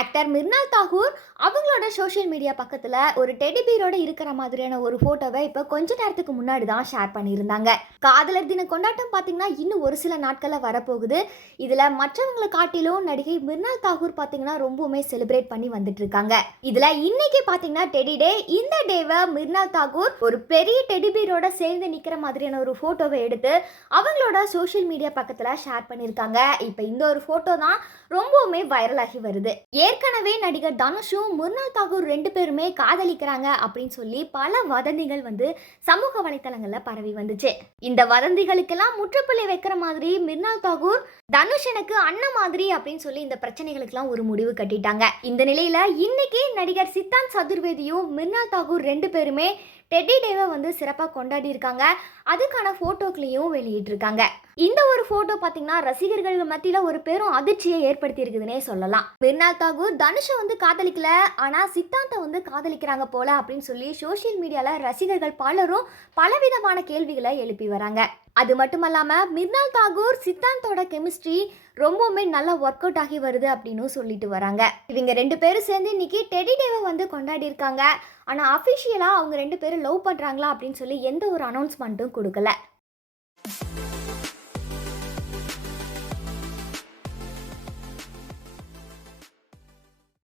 Actor Mrinal Tagore அவங்களோட social media பக்கத்தில் ஒரு டெடி பீரோட இருக்கிற மாதிரியான ஒரு ஃபோட்டோவை இப்போ கொஞ்ச நேரத்துக்கு முன்னாடி தான் ஷேர் பண்ணியிருந்தாங்க. காதலர் தின கொண்டாட்டம் பார்த்தீங்கன்னா இன்னும் ஒரு சில நாட்களில் வரப்போகுது. இதில் மற்றவங்களை காட்டிலும் நடிகை மிர்னால் தாகூர் பார்த்தீங்கன்னா ரொம்பவுமே செலிப்ரேட் பண்ணி வந்துட்டு இருக்காங்க. இதில் இன்னைக்கு பார்த்தீங்கன்னா டெடி டே. இந்த டேவை மிர்னால் தாகூர் ஒரு பெரிய டெடி பீரோட சேர்ந்து நிற்கிற மாதிரியான ஒரு ஃபோட்டோவை எடுத்து அவங்களோட சோஷியல் மீடியா பக்கத்தில் ஷேர் பண்ணியிருக்காங்க. இப்போ இந்த ஒரு ஃபோட்டோ தான் ரொம்பவுமே வைரலாகி வருது. ஏற்கனவே நடிகர் தனுஷும் மிர்னால் தாகூர் 2 பேருமே காதலிக்கிறாங்க அப்படின்னு சொல்லி பல வதந்திகள் சமூக வலைத்தளங்கள்ல பரவி வந்துச்சு. இந்த வதந்திகளுக்கெல்லாம் முற்றுப்புள்ளி வைக்கிற மாதிரி மிர்னால் தாகூர் தனுஷ் எனக்கு அண்ணன் மாதிரி அப்படின்னு சொல்லி இந்த பிரச்சனைகளுக்கெல்லாம் ஒரு முடிவு கட்டிட்டாங்க. இந்த நிலையில இன்னைக்கு நடிகர் சித்தாந்த் சதுர்வேதியும் மிர்னால் தாகூர் 2 பேருமே டெடி டேவை சிறப்பாக கொண்டாடி இருக்காங்க. அதுக்கான ஃபோட்டோக்களையும் வெளியிட்டிருக்காங்க. இந்த ஒரு ஃபோட்டோ பார்த்தீங்கன்னா ரசிகர்கள் மத்தியில் ஒரு பெரும் அதிர்ச்சியை ஏற்படுத்தி இருக்குதுன்னே சொல்லலாம். மிர்னால் தாகூர் தனுஷை காதலிக்கல, ஆனால் சித்தாந்தை காதலிக்கிறாங்க போல அப்படின்னு சொல்லி சோஷியல் மீடியாவில் ரசிகர்கள் பலரும் பலவிதமான கேள்விகளை எழுப்பி வராங்க. அது மட்டுமல்லாமல் மிர்னால் தாகூர் சித்தாந்தோட கெமிஸ்ட்ரி ரொம்பவுமே நல்லா ஒர்க் அவுட் ஆகி வருது அப்படின்னு சொல்லிட்டு வராங்க. இவங்க 2 பேரும் சேர்ந்து இன்னைக்கு டெடி டேவை கொண்டாடி இருக்காங்க. ஆனால் அஃபிஷியலாக அவங்க 2 பேரும் லவ் பண்ணுறாங்களா அப்படின்னு சொல்லி எந்த ஒரு அனௌன்ஸ்மெண்ட்டும் கொடுக்கல.